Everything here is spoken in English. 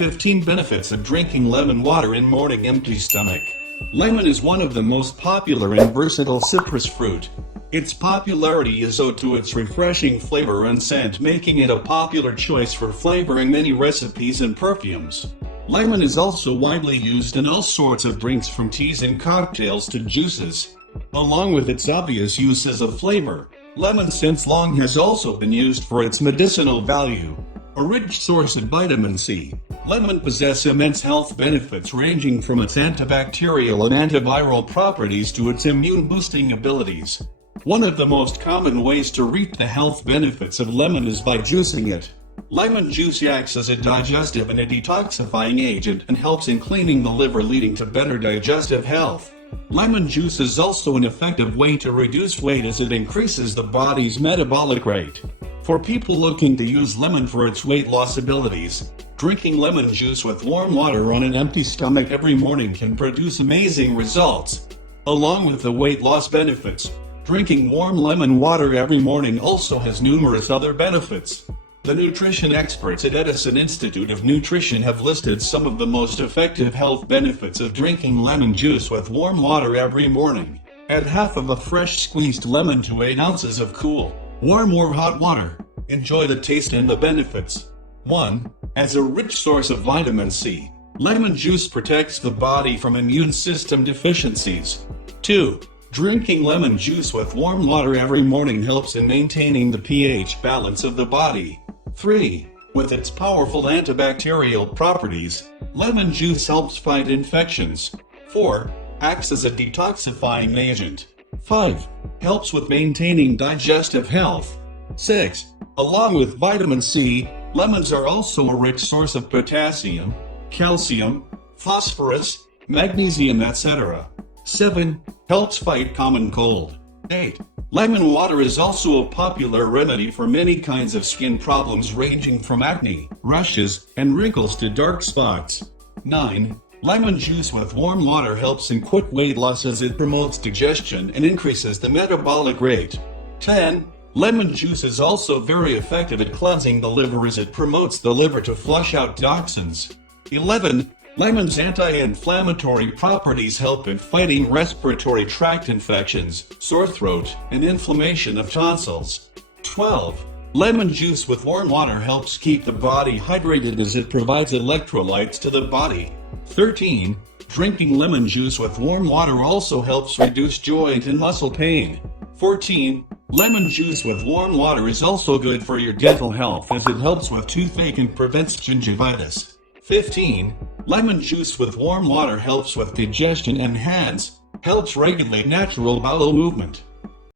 15 benefits of drinking lemon water in morning empty stomach. Lemon is one of the most popular and versatile citrus fruit. Its popularity is owed to its refreshing flavor and scent, making it a popular choice for flavoring many recipes and perfumes. Lemon is also widely used in all sorts of drinks, from teas and cocktails to juices. Along with its obvious use as a flavor, lemon since long has also been used for its medicinal value. A rich source of vitamin C, lemon possesses immense health benefits ranging from its antibacterial and antiviral properties to its immune-boosting abilities. One of the most common ways to reap the health benefits of lemon is by juicing it. Lemon juice acts as a digestive and a detoxifying agent and helps in cleaning the liver, leading to better digestive health. Lemon juice is also an effective way to reduce weight as it increases the body's metabolic rate. For people looking to use lemon for its weight loss abilities, drinking lemon juice with warm water on an empty stomach every morning can produce amazing results. Along with the weight loss benefits, drinking warm lemon water every morning also has numerous other benefits. The nutrition experts at Edison Institute of Nutrition have listed some of the most effective health benefits of drinking lemon juice with warm water every morning. Add half of a fresh squeezed lemon to 8 ounces of cool, warm or hot water. Enjoy the taste and the benefits. 1. As a rich source of vitamin C, lemon juice protects the body from immune system deficiencies. 2. Drinking lemon juice with warm water every morning helps in maintaining the pH balance of the body. 3. With its powerful antibacterial properties, lemon juice helps fight infections. 4. Acts as a detoxifying agent. 5. Helps with maintaining digestive health. 6. Along with vitamin C, lemons are also a rich source of potassium, calcium, phosphorus, magnesium, etc. 7. Helps fight common cold. 8. Lemon water is also a popular remedy for many kinds of skin problems ranging from acne, rashes, and wrinkles to dark spots. 9. Lemon juice with warm water helps in quick weight loss as it promotes digestion and increases the metabolic rate. 10. Lemon juice is also very effective at cleansing the liver as it promotes the liver to flush out toxins. 11. Lemon's anti-inflammatory properties help in fighting respiratory tract infections, sore throat, and inflammation of tonsils. 12. Lemon juice with warm water helps keep the body hydrated as it provides electrolytes to the body. 13. Drinking lemon juice with warm water also helps reduce joint and muscle pain. 14. Lemon juice with warm water is also good for your dental health as it helps with toothache and prevents gingivitis. 15. Lemon juice with warm water helps with digestion and helps regulate natural bowel movement.